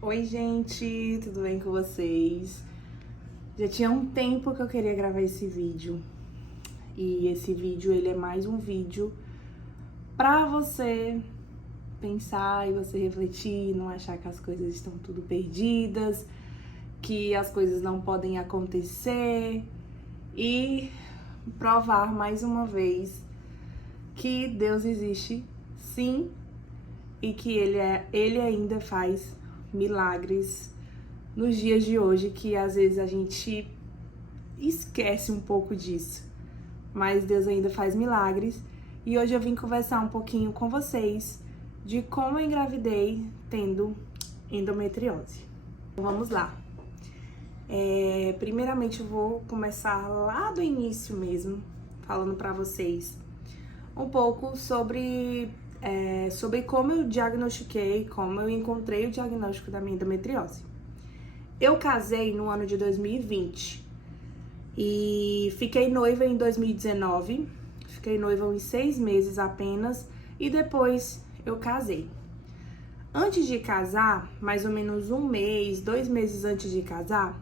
Oi, gente, tudo bem com vocês? Já tinha um tempo que eu queria gravar esse vídeo. E esse vídeo, ele é mais um vídeo pra você pensar e você refletir, não achar que as coisas estão tudo perdidas, que as coisas não podem acontecer e provar mais uma vez que Deus existe, sim, e que ele ainda faz milagres nos dias de hoje, que às vezes a gente esquece um pouco disso. Mas Deus ainda faz milagres. E hoje eu vim conversar um pouquinho com vocês de como eu engravidei tendo endometriose. Então, vamos lá. Primeiramente eu vou começar lá do início mesmo, falando pra vocês um pouco sobre como eu diagnostiquei, como eu encontrei o diagnóstico da minha endometriose. Eu casei no ano de 2020 e fiquei noiva em 2019, fiquei noiva uns 6 meses apenas e depois eu casei. Antes de casar, mais ou menos 1 mês, 2 meses antes de casar,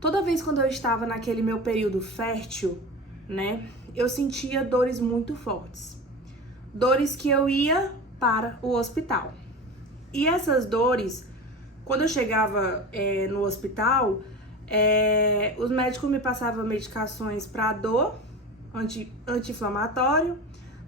toda vez quando eu estava naquele meu período fértil, né, eu sentia dores muito fortes. Dores que eu ia para o hospital. E essas dores, quando eu chegava no hospital, os médicos me passavam medicações para dor, anti-inflamatório,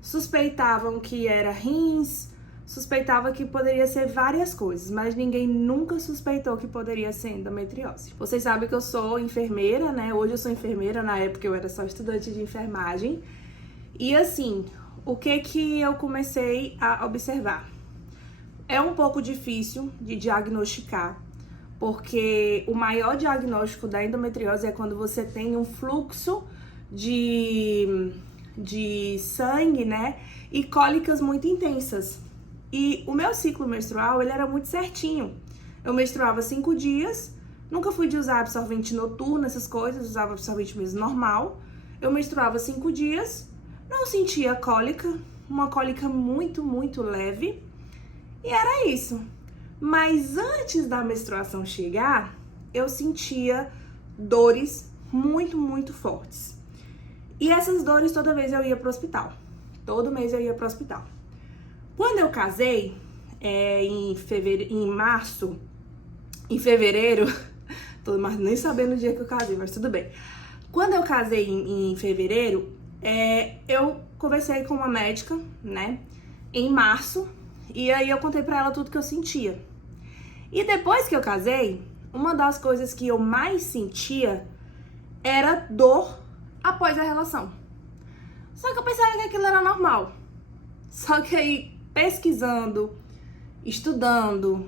suspeitavam que era rins, suspeitava que poderia ser várias coisas, mas ninguém nunca suspeitou que poderia ser endometriose. Vocês sabem que eu sou enfermeira, né? Hoje eu sou enfermeira, na época eu era só estudante de enfermagem. E assim, o que eu comecei a observar? É um pouco difícil de diagnosticar, porque o maior diagnóstico da endometriose é quando você tem um fluxo de sangue, né? E cólicas muito intensas. E o meu ciclo menstrual, ele era muito certinho. Eu menstruava 5 dias, nunca fui de usar absorvente noturno, essas coisas, usava absorvente mesmo normal. Eu menstruava 5 dias, não sentia cólica, uma cólica muito leve. E era isso. Mas antes da menstruação chegar, eu sentia dores muito fortes. E essas dores toda vez eu ia pro hospital. Todo mês eu ia pro hospital. Quando eu casei, em fevereiro, tô nem sabendo o dia que eu casei, mas tudo bem. Quando eu casei em fevereiro, eu conversei com uma médica, né, em março, e aí eu contei pra ela tudo que eu sentia. E depois que eu casei, uma das coisas que eu mais sentia era dor após a relação. Só que eu pensava que aquilo era normal. Só que aí, pesquisando, estudando,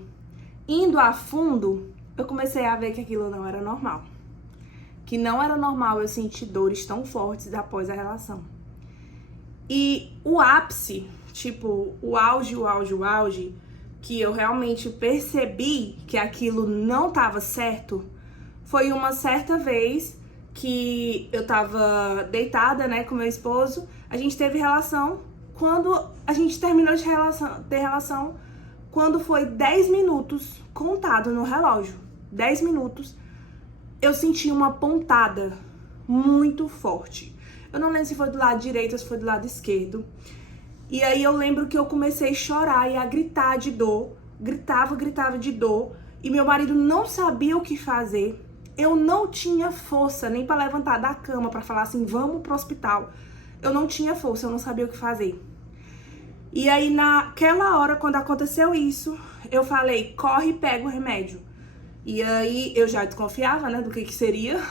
indo a fundo, eu comecei a ver que aquilo não era normal. Que não era normal eu sentir dores tão fortes após a relação. E o ápice, tipo, o auge, que eu realmente percebi que aquilo não tava certo, foi uma certa vez que eu tava deitada, né, com meu esposo, a gente teve relação, quando a gente terminou de ter relação, quando foi 10 minutos contado no relógio, 10 minutos, eu senti uma pontada muito forte. Eu não lembro se foi do lado direito ou se foi do lado esquerdo. E aí eu lembro que eu comecei a chorar e a gritar de dor. Gritava de dor. E meu marido não sabia o que fazer. Eu não tinha força nem para levantar da cama para falar assim, vamos pro hospital. Eu não tinha força, eu não sabia o que fazer. E aí naquela hora, quando aconteceu isso, eu falei, corre e pega o remédio. E aí eu já desconfiava, né, do que seria.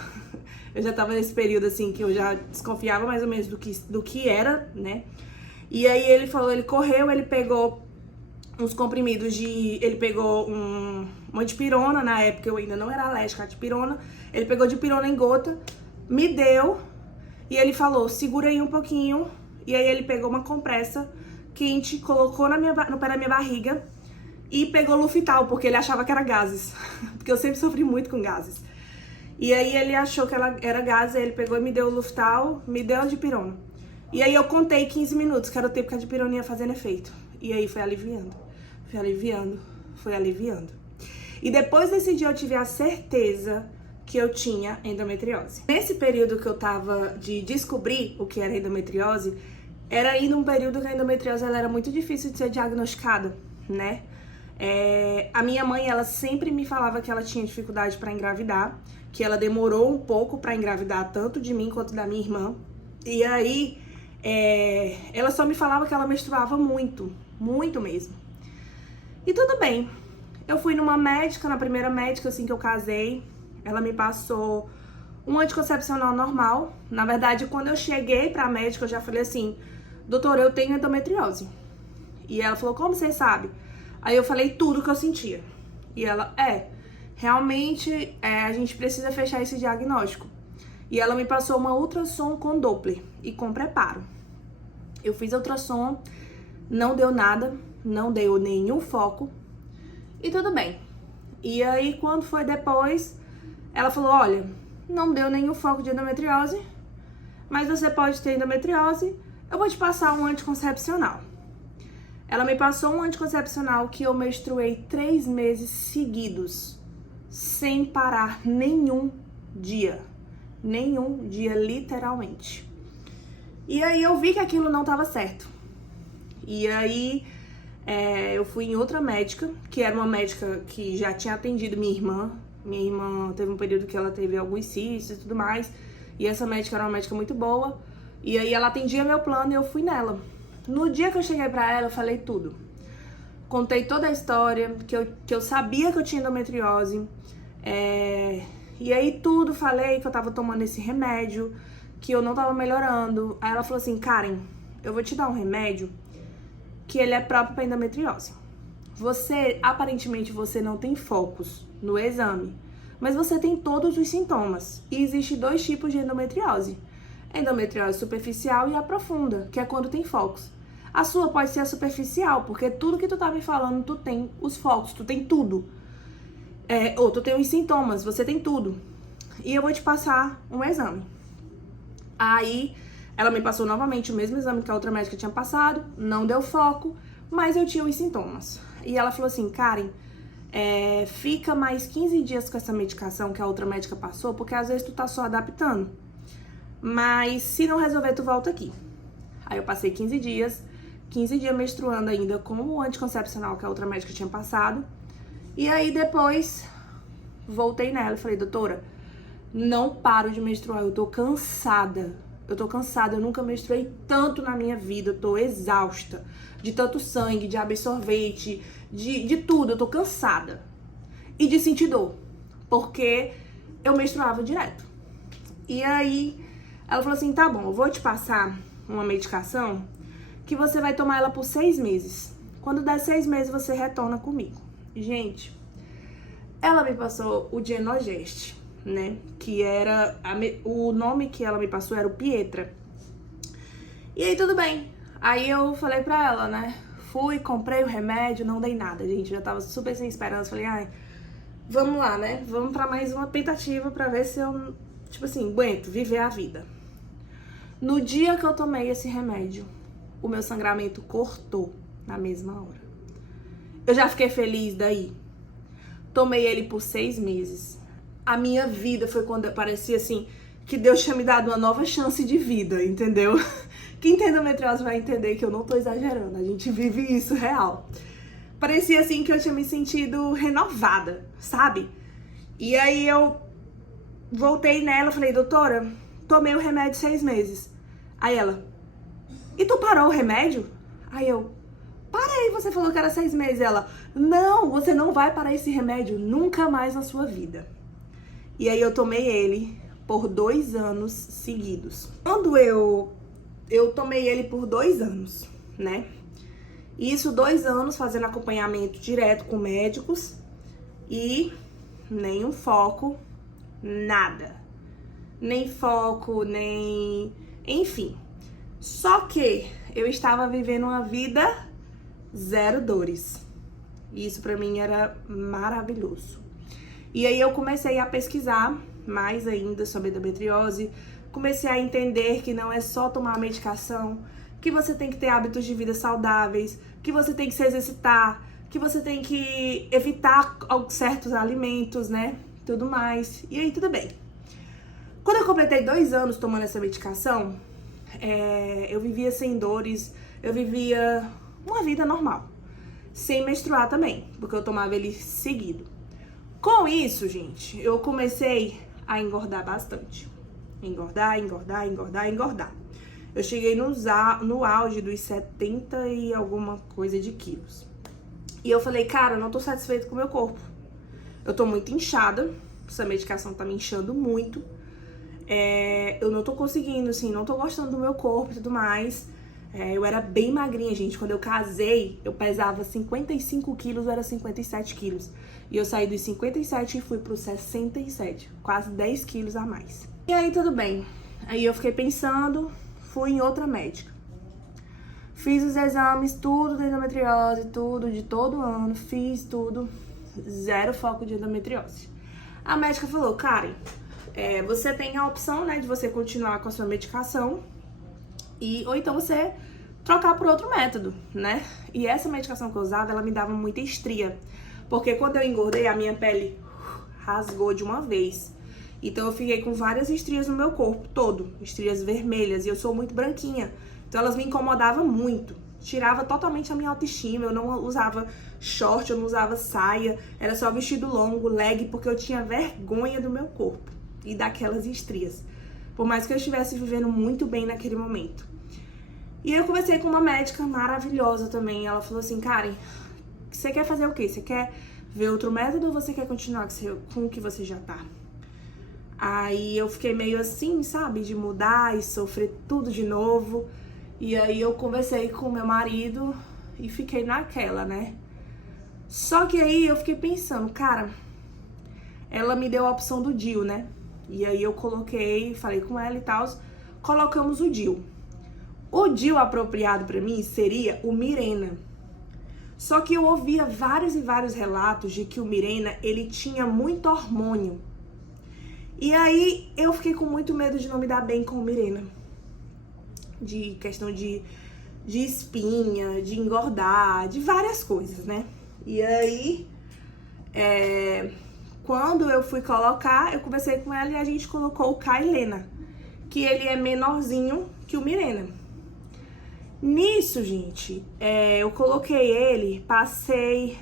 Eu já tava nesse período assim que eu já desconfiava mais ou menos do que era, né? E aí ele falou, ele correu, ele pegou uns comprimidos ele pegou uma dipirona, na época eu ainda não era alérgica à dipirona. Ele pegou dipirona em gota, me deu e ele falou, segura aí um pouquinho. E aí ele pegou uma compressa quente, colocou no pé da minha barriga e pegou Luftal, porque ele achava que era gases. Porque eu sempre sofri muito com gases. E aí ele achou que ela era gases, aí ele pegou e me deu o Luftal, me deu a dipirona. E aí eu contei 15 minutos, que era o tempo que a dipirona ia fazendo efeito. E aí foi aliviando. E depois desse dia eu tive a certeza que eu tinha endometriose. Nesse período que eu tava de descobrir o que era endometriose, era ainda um período que a endometriose ela era muito difícil de ser diagnosticada, né? A minha mãe, ela sempre me falava que ela tinha dificuldade para engravidar, que ela demorou um pouco para engravidar, tanto de mim quanto da minha irmã. E aí, ela só me falava que ela menstruava muito, muito mesmo. E tudo bem. Eu fui numa médica, na primeira médica assim que eu casei, ela me passou um anticoncepcional normal. Na verdade, quando eu cheguei pra médica, eu já falei assim: doutora, eu tenho endometriose. E ela falou: como você sabe? Aí eu falei tudo que eu sentia. E ela: realmente a gente precisa fechar esse diagnóstico. E ela me passou uma ultrassom com Doppler e com preparo. Eu fiz a ultrassom, não deu nada, não deu nenhum foco. E tudo bem. E aí, quando foi depois, ela falou: olha, não deu nenhum foco de endometriose, mas você pode ter endometriose, eu vou te passar um anticoncepcional. Ela me passou um anticoncepcional que eu menstruei 3 meses seguidos, sem parar nenhum dia. Nenhum dia, literalmente. E aí eu vi que aquilo não estava certo. E aí eu fui em outra médica, que era uma médica que já tinha atendido minha irmã. Minha irmã teve um período que ela teve alguns cistos e tudo mais. E essa médica era uma médica muito boa. E aí ela atendia meu plano e eu fui nela. No dia que eu cheguei pra ela, eu falei tudo. Contei toda a história, que eu sabia que eu tinha endometriose. E aí tudo, falei que eu tava tomando esse remédio, que eu não tava melhorando. Aí ela falou assim: Karen, eu vou te dar um remédio que ele é próprio pra endometriose. Aparentemente, você não tem focos no exame, mas você tem todos os sintomas. E existe 2 tipos de endometriose: a endometriose superficial e a profunda, que é quando tem focos. A sua pode ser a superficial, porque tudo que tu tá me falando, tu tem os focos, tu tem tudo. Ou tu tem os sintomas, você tem tudo. E eu vou te passar um exame. Aí, ela me passou novamente o mesmo exame que a outra médica tinha passado, não deu foco, mas eu tinha os sintomas. E ela falou assim: Karen, fica mais 15 dias com essa medicação que a outra médica passou, porque às vezes tu tá só adaptando. Mas se não resolver, tu volta aqui. Aí eu passei 15 dias menstruando ainda com o anticoncepcional que a outra médica tinha passado. E aí depois voltei nela e falei: doutora, não paro de menstruar, eu tô cansada. Eu nunca menstruei tanto na minha vida, eu tô exausta de tanto sangue, de absorvente, de tudo, eu tô cansada. E de sentir dor, porque eu menstruava direto. E aí ela falou assim: tá bom, eu vou te passar uma medicação que você vai tomar ela por 6 meses. Quando der 6 meses, você retorna comigo. Gente, ela me passou o Genogest, né? Que era... o nome que ela me passou era o Pietra. E aí, tudo bem. Aí eu falei pra ela, né? Fui, comprei o remédio, não dei nada, gente. Já tava super sem esperança. Falei: ai, vamos lá, né? Vamos pra mais uma tentativa pra ver se eu, tipo assim, aguento viver a vida. No dia que eu tomei esse remédio, o meu sangramento cortou na mesma hora. Eu já fiquei feliz daí. Tomei ele por 6 meses. A minha vida foi quando parecia assim que Deus tinha me dado uma nova chance de vida, entendeu? Quem tem endometriose vai entender que eu não tô exagerando. A gente vive isso real. Parecia assim que eu tinha me sentido renovada, sabe? E aí eu voltei nela, falei: doutora, tomei o remédio 6 meses. Aí ela: e tu parou o remédio? Aí eu: parei, você falou que era 6 meses. Ela: não, você não vai parar esse remédio nunca mais na sua vida. E aí eu tomei ele por 2 anos seguidos. Quando eu tomei ele por 2 anos, né? Isso 2 anos fazendo acompanhamento direto com médicos e nenhum foco, nada. Nem foco, nem... enfim. Só que eu estava vivendo uma vida 0 dores. E isso pra mim era maravilhoso. E aí eu comecei a pesquisar mais ainda sobre endometriose. Comecei a entender que não é só tomar a medicação, que você tem que ter hábitos de vida saudáveis, que você tem que se exercitar, que você tem que evitar certos alimentos, né? Tudo mais. E aí, tudo bem. Quando eu completei 2 anos tomando essa medicação, eu vivia sem dores, eu vivia uma vida normal. Sem menstruar também, porque eu tomava ele seguido. Com isso, gente, eu comecei a engordar bastante. Engordar. Eu cheguei no auge dos 70 e alguma coisa de quilos. E eu falei, cara, eu não tô satisfeita com o meu corpo. Eu tô muito inchada, essa medicação tá me inchando muito. Eu não tô conseguindo, assim, não tô gostando do meu corpo e tudo mais. Eu era bem magrinha, gente. Quando eu casei, eu pesava 55 quilos, eu era 57 quilos. E eu saí dos 57 e fui pros 67, quase 10 quilos a mais. E aí, tudo bem. Aí eu fiquei pensando, fui em outra médica. Fiz os exames, tudo de endometriose, tudo de todo ano, fiz tudo, zero foco de endometriose. A médica falou, Karen, você tem a opção, né, de você continuar com a sua medicação ou então você trocar por outro método, né? E essa medicação que eu usava, ela me dava muita estria, porque quando eu engordei, a minha pele rasgou de uma vez. Então eu fiquei com várias estrias no meu corpo todo, estrias vermelhas, e eu sou muito branquinha. Então elas me incomodavam muito, tirava totalmente a minha autoestima, eu não usava short, eu não usava saia, era só vestido longo, leg, porque eu tinha vergonha do meu corpo e daquelas estrias, por mais que eu estivesse vivendo muito bem naquele momento. E eu conversei com uma médica maravilhosa também, ela falou assim, Karen, você quer fazer o quê? Você quer ver outro método ou você quer continuar com o que você já tá? Aí eu fiquei meio assim, sabe, de mudar e sofrer tudo de novo. E aí eu conversei com meu marido e fiquei naquela, né? Só que aí eu fiquei pensando, cara, ela me deu a opção do DIU, né? E aí eu falei com ela e tal, colocamos o DIU. O DIU apropriado pra mim seria o Mirena. Só que eu ouvia vários e vários relatos de que o Mirena, ele tinha muito hormônio. E aí eu fiquei com muito medo de não me dar bem com o Mirena. De questão de espinha, de engordar, de várias coisas, né? E aí, quando eu fui colocar, eu conversei com ela e a gente colocou o Kailena, que ele é menorzinho que o Mirena. Nisso, gente, eu coloquei ele, passei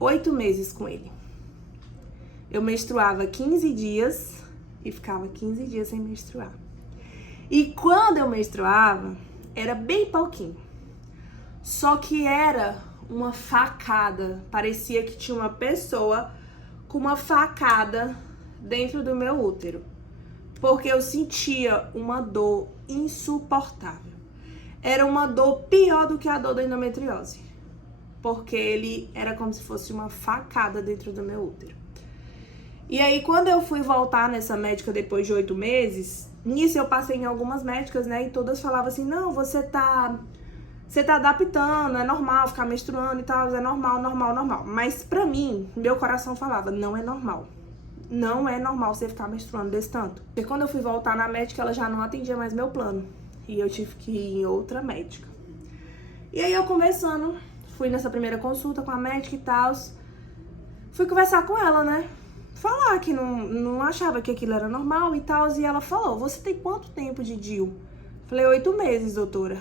8 meses com ele. Eu menstruava 15 dias e ficava 15 dias sem menstruar. E quando eu menstruava, era bem pouquinho. Só que era uma facada. Parecia que tinha uma pessoa com uma facada dentro do meu útero. Porque eu sentia uma dor insuportável. Era uma dor pior do que a dor da endometriose. Porque ele era como se fosse uma facada dentro do meu útero. E aí, quando eu fui voltar nessa médica depois de 8 meses, nisso eu passei em algumas médicas, né? E todas falavam assim, não, você tá adaptando, é normal ficar menstruando e tal, é normal. Mas pra mim, meu coração falava, não é normal. Não é normal você ficar menstruando desse tanto. Porque quando eu fui voltar na médica, ela já não atendia mais meu plano. E eu tive que ir em outra médica. E aí eu conversando, fui nessa primeira consulta com a médica e tal, fui conversar com ela, né? Falar que não achava que aquilo era normal e tal. E ela falou, você tem quanto tempo de DIU? Falei, 8 meses, doutora.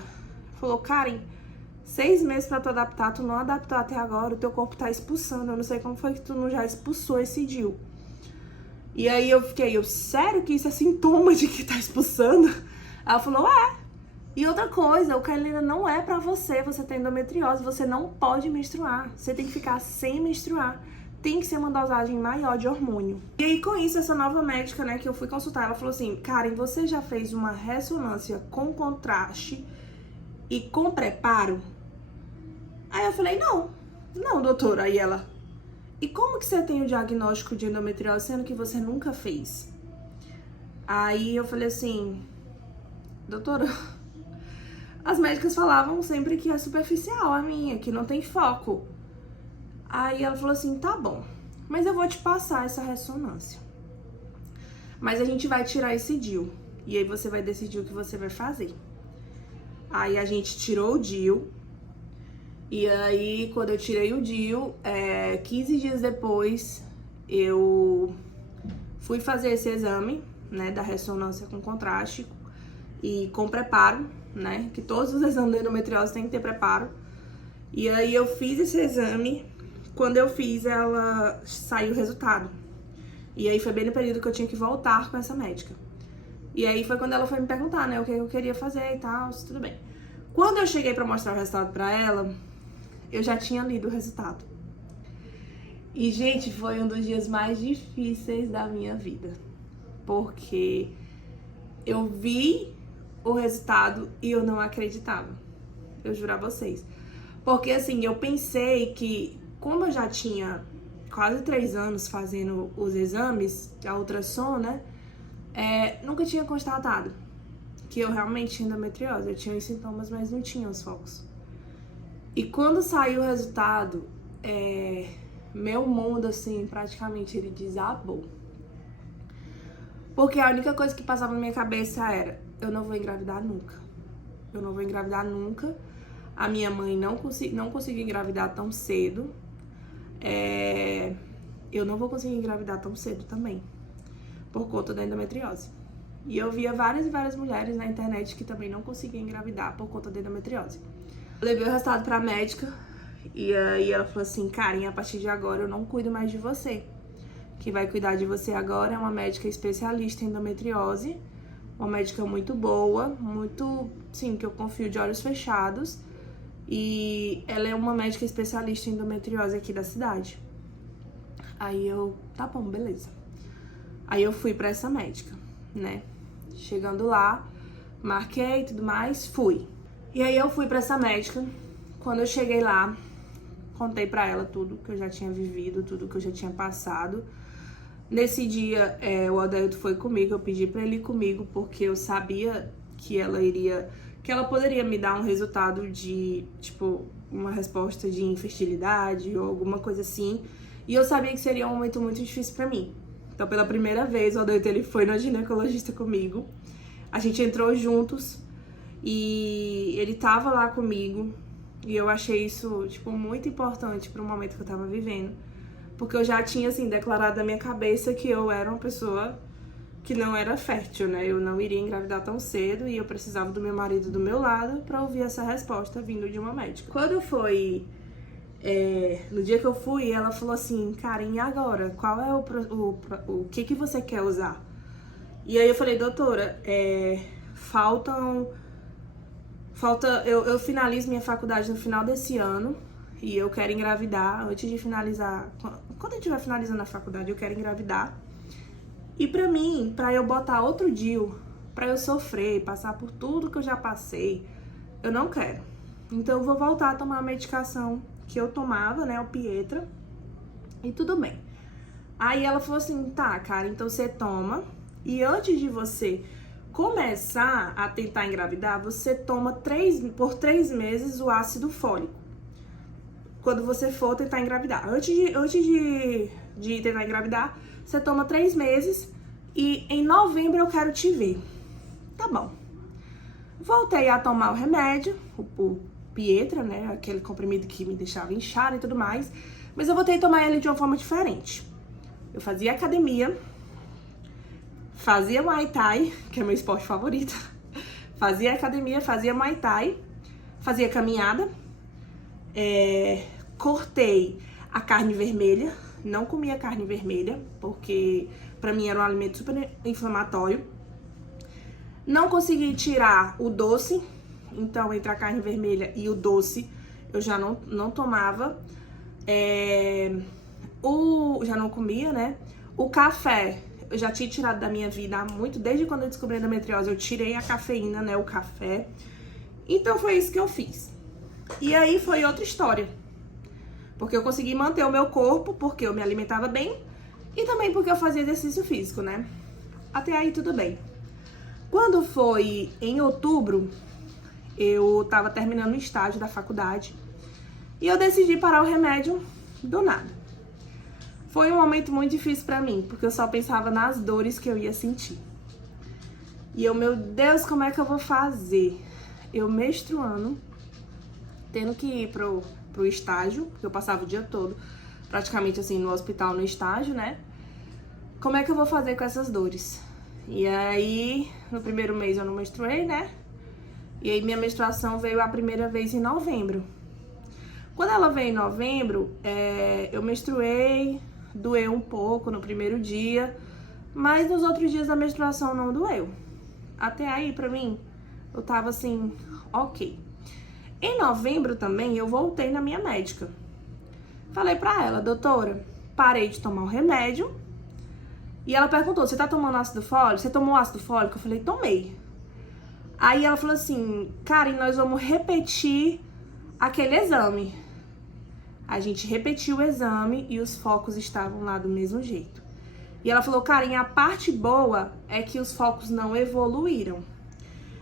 Falou, Karen, 6 meses pra tu adaptar, tu não adaptou até agora, o teu corpo tá expulsando. Eu não sei como foi que tu não já expulsou esse DIU. E aí eu fiquei, sério que isso é sintoma de que tá expulsando? Ela falou, E outra coisa, o Kailena não é pra você, você tem endometriose, você não pode menstruar. Você tem que ficar sem menstruar. Tem que ser uma dosagem maior de hormônio. E aí, com isso, essa nova médica, né, que eu fui consultar, ela falou assim, Karen, você já fez uma ressonância com contraste e com preparo? Aí eu falei, não, doutora. Aí ela, e como que você tem o diagnóstico de endometriose, sendo que você nunca fez? Aí eu falei assim, doutora, as médicas falavam sempre que é superficial a minha, que não tem foco. Aí ela falou assim, tá bom, mas eu vou te passar essa ressonância. Mas a gente vai tirar esse DIU. E aí você vai decidir o que você vai fazer. Aí a gente tirou o DIU. E aí, quando eu tirei o DIU, 15 dias depois, eu fui fazer esse exame, né, da ressonância com contraste e com preparo, né, que todos os exames de endometriose têm que ter preparo. E aí eu fiz esse exame, quando eu fiz, ela saiu o resultado. E aí foi bem no período que eu tinha que voltar com essa médica. E aí foi quando ela foi me perguntar, né, o que eu queria fazer e tal, tudo bem. Quando eu cheguei pra mostrar o resultado pra ela, eu já tinha lido o resultado. E, gente, foi um dos dias mais difíceis da minha vida. Porque eu vi o resultado e eu não acreditava. Eu juro a vocês. Porque, assim, eu pensei que, como eu já tinha quase 3 anos fazendo os exames, a ultrassom, né? Nunca tinha constatado que eu realmente tinha endometriose. Eu tinha os sintomas, mas não tinha os focos. E quando saiu o resultado, meu mundo, assim, praticamente ele desabou. Porque a única coisa que passava na minha cabeça era: eu não vou engravidar nunca. Eu não vou engravidar nunca. A minha mãe não conseguiu engravidar tão cedo. Eu não vou conseguir engravidar tão cedo também, por conta da endometriose. E eu via várias e várias mulheres na internet que também não conseguiam engravidar por conta da endometriose. Eu levei o resultado pra médica e aí ela falou assim: Karen, a partir de agora eu não cuido mais de você. Quem vai cuidar de você agora é uma médica especialista em endometriose, uma médica muito boa, muito, sim, que eu confio de olhos fechados. E ela é uma médica especialista em endometriose aqui da cidade. Aí eu, tá bom, beleza. Aí eu fui pra essa médica, né? Chegando lá, marquei e tudo mais, fui. E aí eu fui pra essa médica. Quando eu cheguei lá, contei pra ela tudo que eu já tinha vivido, tudo que eu já tinha passado. Nesse dia, o Adelto foi comigo, eu pedi pra ele ir comigo, porque eu sabia que ela poderia me dar um resultado de, tipo, uma resposta de infertilidade ou alguma coisa assim. E eu sabia que seria um momento muito difícil pra mim. Então, pela primeira vez, o Adelto, ele foi na ginecologista comigo. A gente entrou juntos e ele tava lá comigo. E eu achei isso, tipo, muito importante pro momento que eu tava vivendo. Porque eu já tinha, assim, declarado na minha cabeça que eu era uma pessoa que não era fértil, né? Eu não iria engravidar tão cedo e eu precisava do meu marido do meu lado pra ouvir essa resposta vindo de uma médica. Quando foi... no dia que eu fui, ela falou assim: Karen, e agora? Qual é o que você quer usar? E aí eu falei: doutora, eu finalizo minha faculdade no final desse ano e eu quero engravidar antes de finalizar. Quando eu estiver finalizando a faculdade, eu quero engravidar. E pra mim, pra eu botar outro DIU, pra eu sofrer, passar por tudo que eu já passei, eu não quero. Então eu vou voltar a tomar a medicação que eu tomava, né, o Pietra, e tudo bem. Aí ela falou assim: tá, cara, então você toma, e antes de você começar a tentar engravidar, você toma por 3 meses o ácido fólico. Quando você for tentar engravidar. Antes de tentar engravidar, você toma 3 meses e em novembro eu quero te ver. Tá bom. Voltei a tomar o remédio, o Pietra, né? Aquele comprimido que me deixava inchada e tudo mais. Mas eu voltei a tomar ele de uma forma diferente. Eu fazia academia, fazia Muay Thai, que é meu esporte favorito. Fazia academia, fazia Muay Thai, fazia caminhada. Cortei a carne vermelha, não comia carne vermelha, porque pra mim era um alimento super inflamatório. Não consegui tirar o doce, então entre a carne vermelha e o doce eu já não tomava. Já não comia, né? O café eu já tinha tirado da minha vida há muito, desde quando eu descobri a endometriose eu tirei a cafeína, né? O café. Então foi isso que eu fiz. E aí foi outra história. Porque eu consegui manter o meu corpo, porque eu me alimentava bem e também porque eu fazia exercício físico, né? Até aí tudo bem. Quando foi em outubro, eu tava terminando o estágio da faculdade e eu decidi parar o remédio do nada. Foi um momento muito difícil pra mim, porque eu só pensava nas dores que eu ia sentir. E eu, meu Deus, como é que eu vou fazer? Eu menstruando, tendo que ir pro estágio, porque eu passava o dia todo praticamente assim no hospital, no estágio, né? Como é que eu vou fazer com essas dores? E aí, no primeiro mês eu não menstruei, né? E aí minha menstruação veio a primeira vez em novembro. Quando ela veio em novembro, eu menstruei, doeu um pouco no primeiro dia, mas nos outros dias a menstruação não doeu. Até aí, pra mim, eu tava assim, ok. Em novembro também, eu voltei na minha médica. Falei pra ela, doutora, parei de tomar o remédio. E ela perguntou, você tá tomando ácido fólico? Você tomou ácido fólico? Eu falei, tomei. Aí ela falou assim, Karen, nós vamos repetir aquele exame. A gente repetiu o exame e os focos estavam lá do mesmo jeito. E ela falou, Karen, a parte boa é que os focos não evoluíram.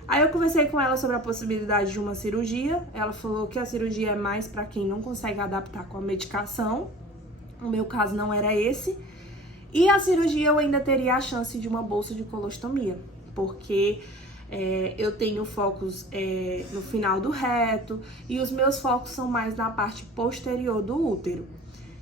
Aí eu conversei com ela sobre a possibilidade de uma cirurgia. Ela falou que a cirurgia é mais para quem não consegue adaptar com a medicação. O meu caso não era esse. E a cirurgia eu ainda teria a chance de uma bolsa de colostomia, porque eu tenho focos no final do reto e os meus focos são mais na parte posterior do útero.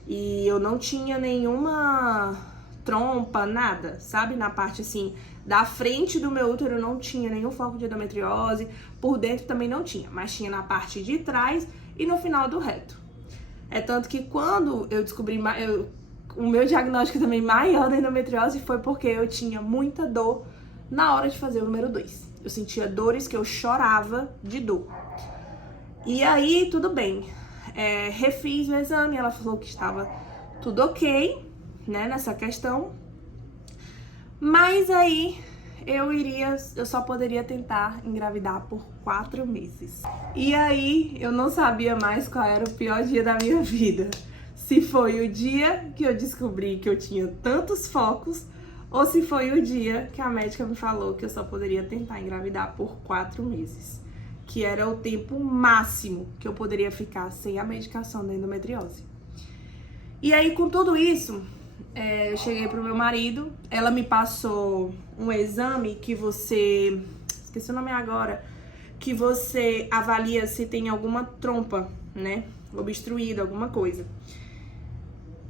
E eu não tinha nenhuma trompa, nada, sabe? Na parte assim, da frente do meu útero eu não tinha nenhum foco de endometriose, por dentro também não tinha, mas tinha na parte de trás e no final do reto. É tanto que quando eu descobri, o meu diagnóstico também maior da endometriose foi porque eu tinha muita dor na hora de fazer o número 2. Eu sentia dores que eu chorava de dor. E aí, tudo bem. Refiz o exame, ela falou que estava tudo ok, né, nessa questão. Mas aí, eu só poderia tentar engravidar por 4 meses. E aí, eu não sabia mais qual era o pior dia da minha vida. Se foi o dia que eu descobri que eu tinha tantos focos, ou se foi o dia que a médica me falou que eu só poderia tentar engravidar por 4 meses, que era o tempo máximo que eu poderia ficar sem a medicação da endometriose. E aí, com tudo isso, eu cheguei pro meu marido, ela me passou um exame que você, esqueci o nome agora, que você avalia se tem alguma trompa, né, obstruída, alguma coisa.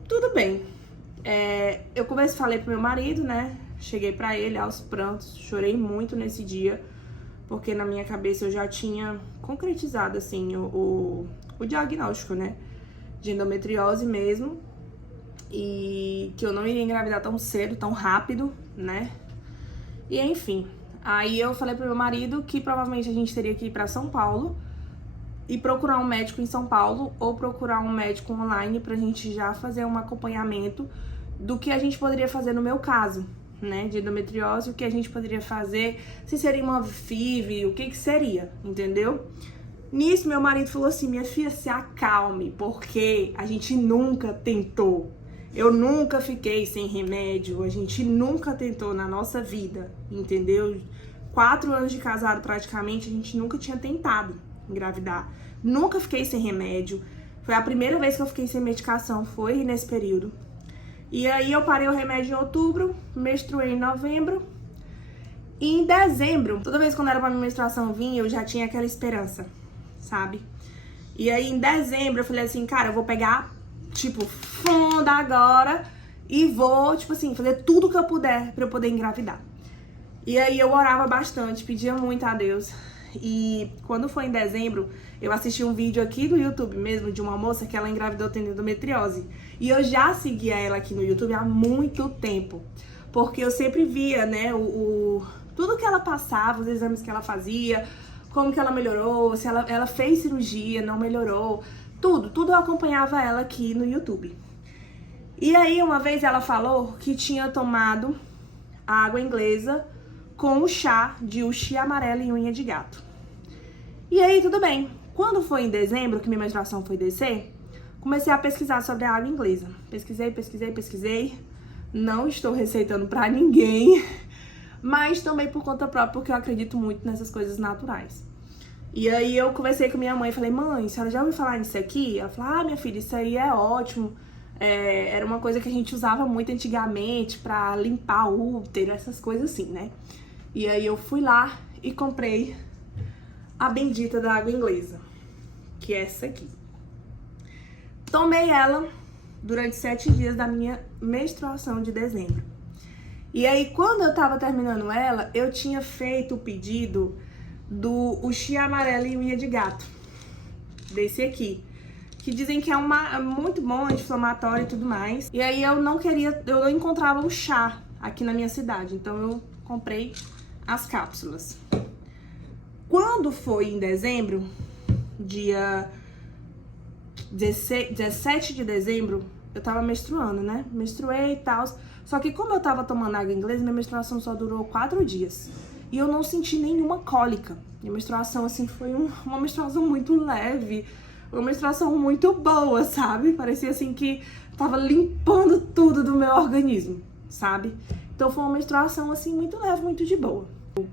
Tudo bem. Eu falei pro meu marido, né? Cheguei pra ele aos prantos, chorei muito nesse dia, porque na minha cabeça eu já tinha concretizado, assim, o diagnóstico, né? De endometriose mesmo. E que eu não iria engravidar tão cedo, tão rápido, né? E enfim. Aí eu falei pro meu marido que provavelmente a gente teria que ir pra São Paulo e procurar um médico em São Paulo ou procurar um médico online pra gente já fazer um acompanhamento do que a gente poderia fazer no meu caso, né, de endometriose, o que a gente poderia fazer, se seria uma FIV, o que seria, entendeu? Nisso, meu marido falou assim, minha filha, se acalme, porque a gente nunca tentou. Eu nunca fiquei sem remédio, a gente nunca tentou na nossa vida, entendeu? 4 anos de casado praticamente, a gente nunca tinha tentado engravidar. Nunca fiquei sem remédio. Foi a primeira vez que eu fiquei sem medicação, foi nesse período. E aí eu parei o remédio em outubro, menstruei em novembro. E em dezembro, toda vez quando era pra minha menstruação vir, eu já tinha aquela esperança, sabe? E aí em dezembro eu falei assim, cara, eu vou pegar, tipo, fundo agora e vou, tipo assim, fazer tudo que eu puder pra eu poder engravidar. E aí eu orava bastante, pedia muito a Deus. E quando foi em dezembro, eu assisti um vídeo aqui do YouTube mesmo de uma moça que ela engravidou tendo endometriose. E eu já seguia ela aqui no YouTube há muito tempo. Porque eu sempre via, né, tudo que ela passava, os exames que ela fazia, como que ela melhorou, se ela fez cirurgia, não melhorou. Tudo eu acompanhava ela aqui no YouTube. E aí uma vez ela falou que tinha tomado água inglesa com o chá de uxi amarelo e unha de gato. E aí, tudo bem. Quando foi em dezembro, que minha menstruação foi descer, comecei a pesquisar sobre a água inglesa. Pesquisei. Não estou receitando pra ninguém, mas tomei por conta própria, porque eu acredito muito nessas coisas naturais. E aí eu conversei com minha mãe e falei, mãe, a senhora já ouviu falar nisso aqui? Ela falou, minha filha, isso aí é ótimo. Era uma coisa que a gente usava muito antigamente pra limpar o útero, essas coisas assim, né? E aí eu fui lá e comprei a bendita da água inglesa, que é essa aqui. Tomei ela durante 7 dias da minha menstruação de dezembro. E aí, quando eu tava terminando ela, eu tinha feito o pedido do Uxia amarelo e unha de gato. Desse aqui. Que dizem que é muito bom, anti-inflamatório e tudo mais. E aí eu não encontrava o chá aqui na minha cidade. Então eu comprei as cápsulas. Quando foi em dezembro, dia 17 de dezembro, eu tava menstruando, né? Menstruei e tal. Só que como eu tava tomando água inglesa, minha menstruação só durou 4 dias. E eu não senti nenhuma cólica. Minha menstruação, assim, foi uma menstruação muito leve. Uma menstruação muito boa, sabe? Parecia, assim, que tava limpando tudo do meu organismo, sabe? Então foi uma menstruação, assim, muito leve, muito de boa.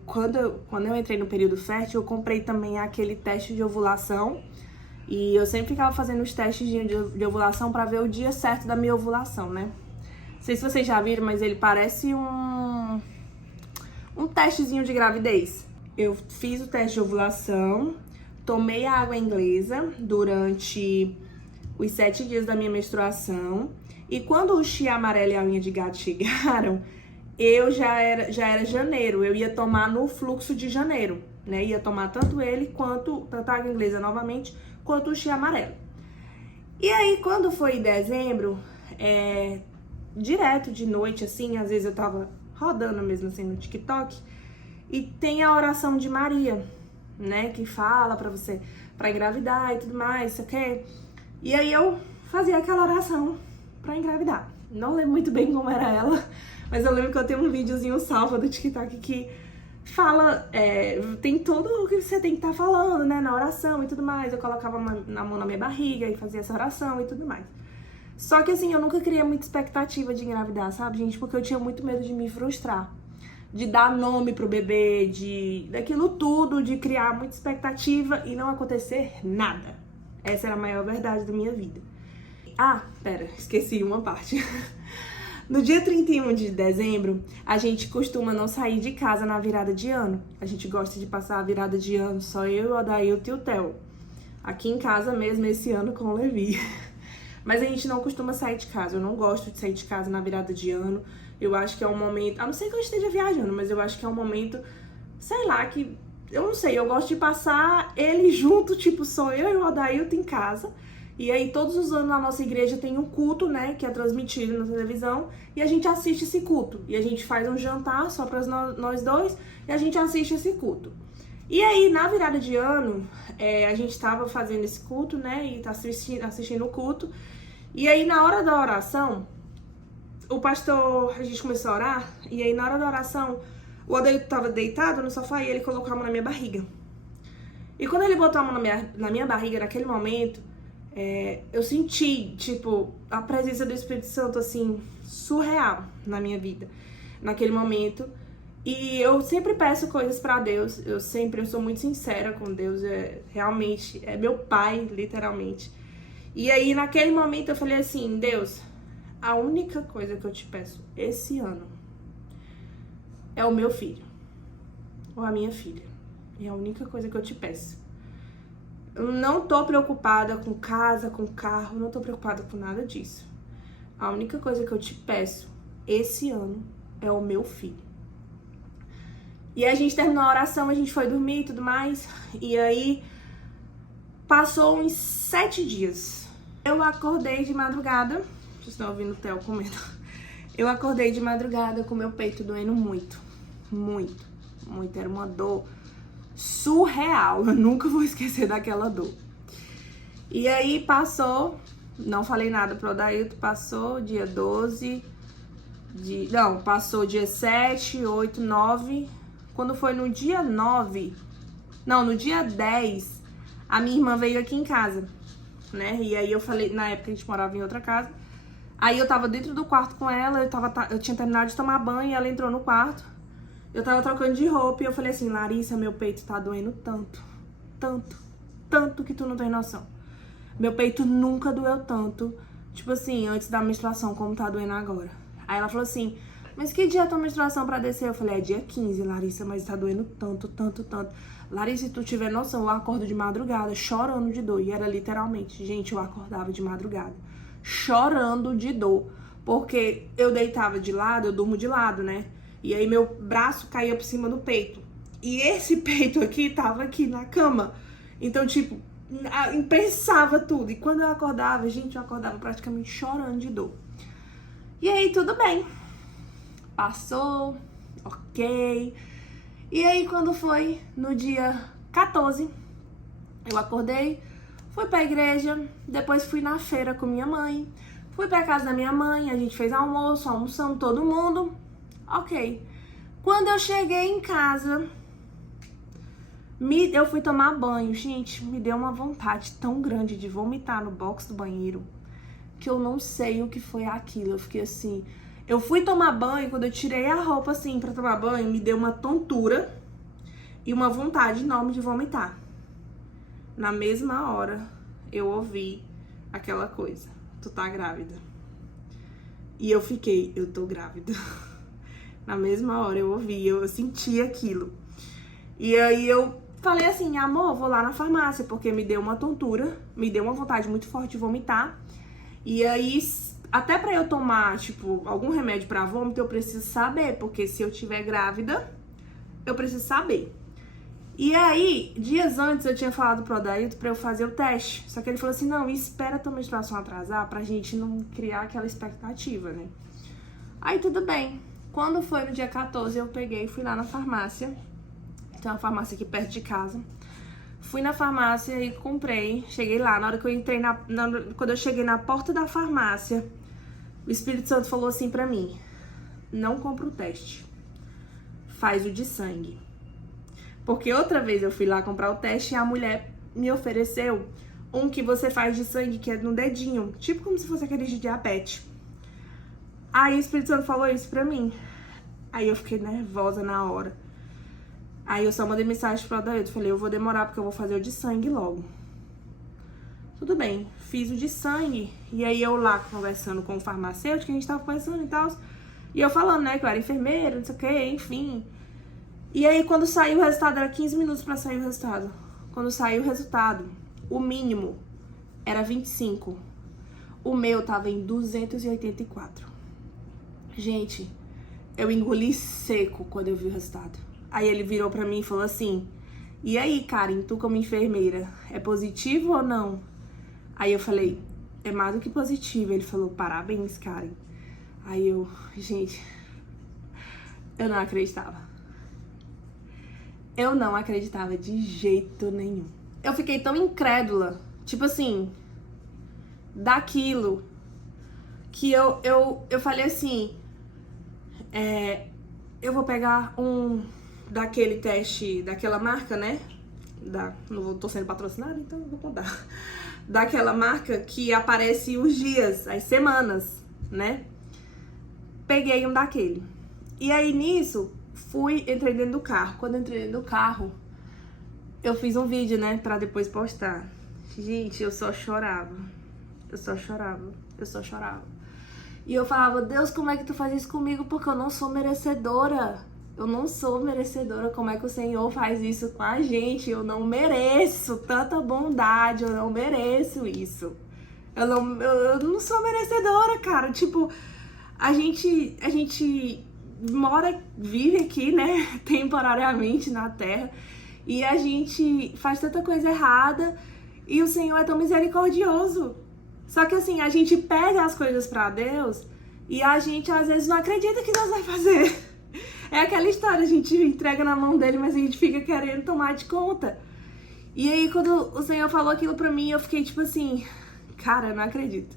Quando eu entrei no período fértil, eu comprei também aquele teste de ovulação. E eu sempre ficava fazendo os testes de ovulação pra ver o dia certo da minha ovulação, né? Não sei se vocês já viram, mas ele parece um testezinho de gravidez. Eu fiz o teste de ovulação, tomei a água inglesa durante os 7 dias da minha menstruação. E quando o chia amarelo e a unha de gato chegaram, eu já era janeiro. Eu ia tomar no fluxo de janeiro, né? Ia tomar tanto a água inglesa novamente, quanto o chia amarelo. E aí, quando foi em dezembro, direto de noite, assim, às vezes eu tava rodando mesmo assim no TikTok, e tem a oração de Maria, né, que fala pra engravidar e tudo mais, isso aqui. E aí eu fazia aquela oração pra engravidar. Não lembro muito bem como era ela, mas eu lembro que eu tenho um videozinho salvo do TikTok que fala, tem tudo o que você tem que estar falando, né, na oração e tudo mais. Eu colocava na mão na minha barriga e fazia essa oração e tudo mais. Só que assim, eu nunca criei muita expectativa de engravidar, sabe, gente? Porque eu tinha muito medo de me frustrar, de dar nome pro bebê, daquilo tudo, de criar muita expectativa e não acontecer nada. Essa era a maior verdade da minha vida. Ah, pera, esqueci uma parte. No dia 31 de dezembro, a gente costuma não sair de casa na virada de ano. A gente gosta de passar a virada de ano, só eu, o Adailto e o Theo. Aqui em casa mesmo, esse ano com o Levi. Mas a gente não costuma sair de casa. Eu não gosto de sair de casa na virada de ano. Eu acho que é um momento... A não ser que eu esteja viajando, mas eu acho que é um momento... Sei lá, que... Eu não sei, eu gosto de passar ele junto, tipo, sou eu e o Adailto em casa. E aí, todos os anos na nossa igreja tem um culto, né, que é transmitido na televisão, e a gente assiste esse culto. E a gente faz um jantar só para nós dois, e a gente assiste esse culto. E aí, na virada de ano, a gente tava fazendo esse culto, né, e tá assistindo o culto. E aí, na hora da oração, o pastor, a gente começou a orar, e aí na hora da oração, o Adailto tava deitado no sofá e ele colocou a mão na minha barriga. E quando ele botou a mão na minha barriga, naquele momento, eu senti, tipo, a presença do Espírito Santo, assim, surreal na minha vida, naquele momento. E eu sempre peço coisas pra Deus, eu sou muito sincera com Deus, realmente, é meu pai, literalmente. E aí, naquele momento, eu falei assim, Deus, a única coisa que eu te peço esse ano é o meu filho, ou a minha filha. É a única coisa que eu te peço. Eu não tô preocupada com casa, com carro, não tô preocupada com nada disso. A única coisa que eu te peço esse ano é o meu filho. E aí a gente terminou a oração, a gente foi dormir e tudo mais. E aí passou uns 7 dias. Eu acordei de madrugada. Vocês estão ouvindo o Theo comendo. Eu acordei de madrugada com meu peito doendo muito. Muito, muito. Era uma dor surreal, eu nunca vou esquecer daquela dor. E aí passou, não falei nada pro Adailto, passou dia 12, passou dia 7, 8, 9, quando foi no dia 9, no dia 10, a minha irmã veio aqui em casa, né, e aí eu falei, na época a gente morava em outra casa, aí eu tava dentro do quarto com ela, eu tinha terminado de tomar banho e ela entrou no quarto. Eu tava trocando de roupa e eu falei assim, Larissa, meu peito tá doendo tanto, tanto, tanto que tu não tem noção. Meu peito nunca doeu tanto, tipo assim, antes da menstruação, como tá doendo agora. Aí ela falou assim, mas que dia é tua menstruação pra descer? Eu falei, é dia 15, Larissa, mas tá doendo tanto, tanto, tanto. Larissa, se tu tiver noção, eu acordo de madrugada, chorando de dor. E era literalmente, gente, eu acordava de madrugada, chorando de dor. Porque eu deitava de lado, eu durmo de lado, né? E aí meu braço caía por cima do peito. E esse peito aqui tava aqui na cama. Então, tipo, impensava tudo. E quando eu acordava, gente, eu acordava praticamente chorando de dor. E aí, tudo bem. Passou, ok. E aí, quando foi no dia 14, eu acordei, fui pra igreja, depois fui na feira com minha mãe, fui pra casa da minha mãe, a gente fez almoço, almoçamos todo mundo, ok. Quando eu cheguei em casa, eu fui tomar banho, gente, me deu uma vontade tão grande de vomitar no box do banheiro, que eu não sei o que foi aquilo, eu fiquei assim... Eu fui tomar banho, quando eu tirei a roupa assim pra tomar banho, me deu uma tontura e uma vontade enorme de vomitar. Na mesma hora, eu ouvi aquela coisa, tu tá grávida. E eu fiquei, eu tô grávida. Na mesma hora eu ouvi, eu senti aquilo. E aí eu falei assim, amor, vou lá na farmácia, porque me deu uma tontura, me deu uma vontade muito forte de vomitar. E aí... Até pra eu tomar, tipo, algum remédio pra vômito, eu preciso saber. Porque se eu tiver grávida, eu preciso saber. E aí, dias antes, eu tinha falado pro Odailton pra eu fazer o teste. Só que ele falou assim, não, espera a tua menstruação atrasar pra gente não criar aquela expectativa, né? Aí, tudo bem. Quando foi no dia 14, eu peguei e fui lá na farmácia. Tem uma farmácia aqui perto de casa. Fui na farmácia e comprei. Cheguei lá, na hora que eu entrei quando eu cheguei na porta da farmácia... O Espírito Santo falou assim pra mim, não compra o teste, faz o de sangue. Porque outra vez eu fui lá comprar o teste e a mulher me ofereceu um que você faz de sangue, que é no dedinho, tipo como se fosse aquele de diabetes. Aí o Espírito Santo falou isso pra mim. Aí eu fiquei nervosa na hora. Aí eu só mandei mensagem pro Odailton, falei, eu vou demorar porque eu vou fazer o de sangue logo. Tudo bem, fiz o de sangue, e aí eu lá conversando com o farmacêutico, a gente tava conversando e tal, e eu falando, né, que eu era enfermeira, não sei o que, enfim. E aí quando saiu o resultado, era 15 minutos pra sair o resultado. Quando saiu o resultado, o mínimo era 25. O meu tava em 284. Gente, eu engoli seco quando eu vi o resultado. Aí ele virou pra mim e falou assim, e aí, Karen, tu como enfermeira, é positivo ou não? Aí eu falei, é mais do que positivo. Ele falou, parabéns, Karen. Aí eu, gente, eu não acreditava. Eu não acreditava de jeito nenhum. Eu fiquei tão incrédula, tipo assim, daquilo, que eu falei assim, eu vou pegar um daquele teste, daquela marca, né? Não tô sendo patrocinada, então eu vou contar. Daquela marca que aparece os dias, as semanas, né? Peguei um daquele. E aí, nisso, entrei dentro do carro. Quando eu entrei dentro do carro, eu fiz um vídeo, né? Pra depois postar. Gente, eu só chorava. Eu só chorava. Eu só chorava. E eu falava, Deus, como é que tu faz isso comigo? Porque eu não sou merecedora. Eu não sou merecedora, como é que o Senhor faz isso com a gente? Eu não mereço tanta bondade, eu não mereço isso. Eu não sou merecedora, cara. Tipo, a gente vive aqui, né, temporariamente na Terra, e a gente faz tanta coisa errada, e o Senhor é tão misericordioso. Só que assim, a gente pede as coisas pra Deus, e a gente às vezes não acredita que Deus vai fazer. É aquela história, a gente entrega na mão dele, mas a gente fica querendo tomar de conta. E aí, quando o Senhor falou aquilo pra mim, eu fiquei tipo assim, cara, eu não acredito.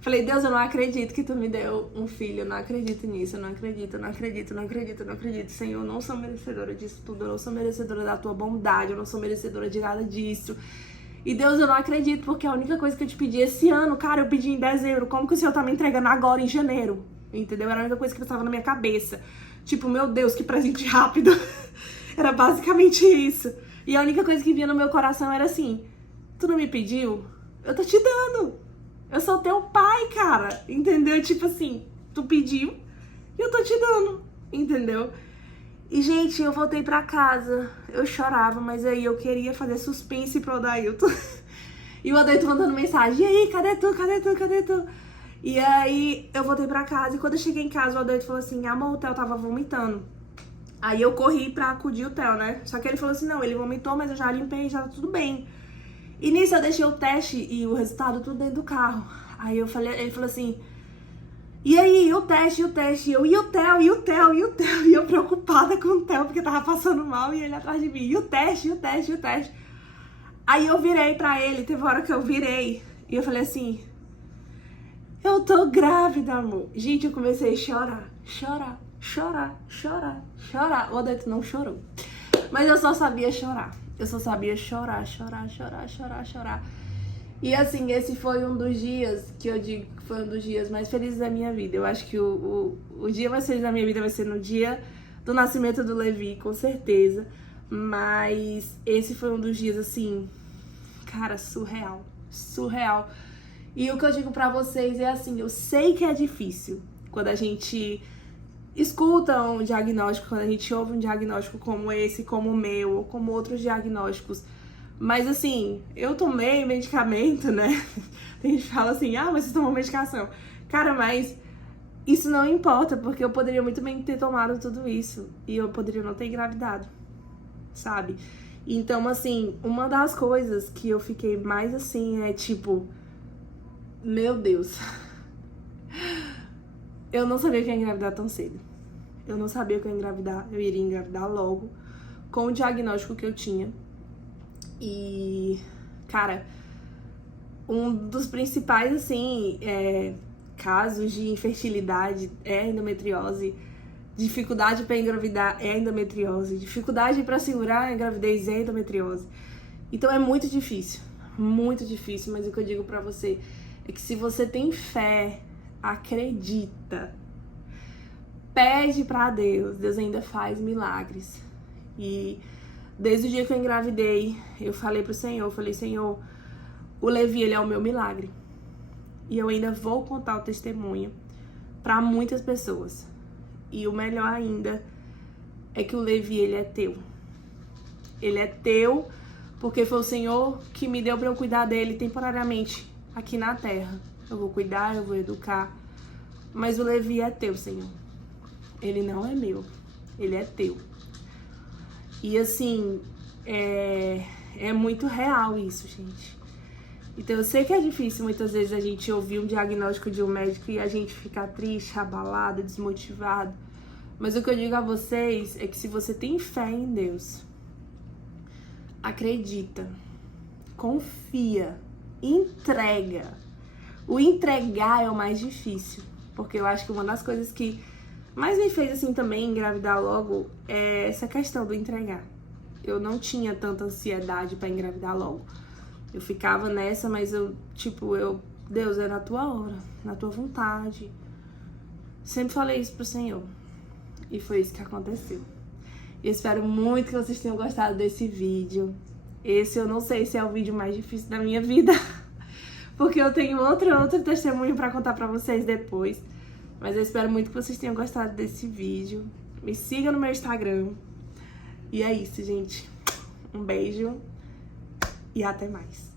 Falei, Deus, eu não acredito que tu me deu um filho, eu não acredito nisso, eu não acredito, eu não acredito, eu não acredito, eu não acredito. Senhor, eu não sou merecedora disso tudo, eu não sou merecedora da tua bondade, eu não sou merecedora de nada disso. E Deus, eu não acredito, porque a única coisa que eu te pedi esse ano, cara, eu pedi em dezembro, como que o Senhor tá me entregando agora em janeiro? Entendeu? Era a única coisa que estava na minha cabeça. Tipo, meu Deus, que presente rápido. Era basicamente isso. E a única coisa que vinha no meu coração era assim, tu não me pediu? Eu tô te dando. Eu sou teu pai, cara. Entendeu? Tipo assim, tu pediu e eu tô te dando. Entendeu? E, gente, eu voltei pra casa, eu chorava, mas aí eu queria fazer suspense pro Odailton. E o Odailton mandando mensagem, e aí, cadê tu, cadê tu, cadê tu? E aí eu voltei pra casa, e quando eu cheguei em casa, o Odailton falou assim, amor, o Theo tava vomitando. Aí eu corri pra acudir o Theo, né? Só que ele falou assim, não, ele vomitou, mas eu já limpei, já tá tudo bem. E nisso eu deixei o teste e o resultado tudo dentro do carro. Aí eu falei, ele falou assim, e aí, e o teste? E eu, e o Theo? E eu preocupada com o Theo, porque tava passando mal, e ele atrás de mim, e o teste? Aí eu virei pra ele, teve uma hora que eu virei, e eu falei assim, eu tô grávida, amor. Gente, eu comecei a chorar. O Odailton não chorou. Mas eu só sabia chorar. Eu só sabia chorar. E assim, esse foi um dos dias que eu digo que foi um dos dias mais felizes da minha vida. Eu acho que o dia mais feliz da minha vida vai ser no dia do nascimento do Levi, com certeza. Mas esse foi um dos dias, assim, cara, surreal. E o que eu digo pra vocês é assim, eu sei que é difícil quando a gente escuta um diagnóstico, quando a gente ouve um diagnóstico como esse, como o meu, ou como outros diagnósticos. Mas assim, eu tomei medicamento, né? Tem gente que fala assim, ah, mas você tomou medicação. Cara, mas isso não importa, porque eu poderia muito bem ter tomado tudo isso e eu poderia não ter engravidado, sabe? Então, assim, uma das coisas que eu fiquei mais assim é tipo, meu Deus, eu não sabia que ia engravidar tão cedo. Eu não sabia que eu iria engravidar logo, com o diagnóstico que eu tinha. E, cara, um dos principais, assim, casos de infertilidade é a endometriose. Dificuldade para engravidar é a endometriose. Dificuldade para segurar a gravidez é a endometriose. Então é muito difícil, mas o que eu digo pra você é que se você tem fé, acredita, pede pra Deus, Deus ainda faz milagres. E desde o dia que eu engravidei, eu falei pro Senhor, Senhor, o Levi, ele é o meu milagre. E eu ainda vou contar o testemunho pra muitas pessoas. E o melhor ainda é que o Levi, ele é teu. Ele é teu porque foi o Senhor que me deu pra eu cuidar dele temporariamente aqui na terra. Eu vou cuidar, eu vou educar. Mas o Levi é teu, Senhor. Ele não é meu. Ele é teu. E assim, é muito real isso, gente. Então eu sei que é difícil muitas vezes a gente ouvir um diagnóstico de um médico e a gente ficar triste, abalado, desmotivado. Mas o que eu digo a vocês é que se você tem fé em Deus, acredita, confia, entrega. O entregar é o mais difícil, porque eu acho que uma das coisas que mais me fez assim também engravidar logo é essa questão do entregar. Eu não tinha tanta ansiedade pra engravidar logo. Eu ficava nessa, mas Deus, é na tua hora, na tua vontade. Sempre falei isso pro Senhor. E foi isso que aconteceu. Eu espero muito que vocês tenham gostado desse vídeo. Esse eu não sei se é o vídeo mais difícil da minha vida, porque eu tenho outro testemunho pra contar pra vocês depois. Mas eu espero muito que vocês tenham gostado desse vídeo. Me siga no meu Instagram. E é isso, gente. Um beijo e até mais.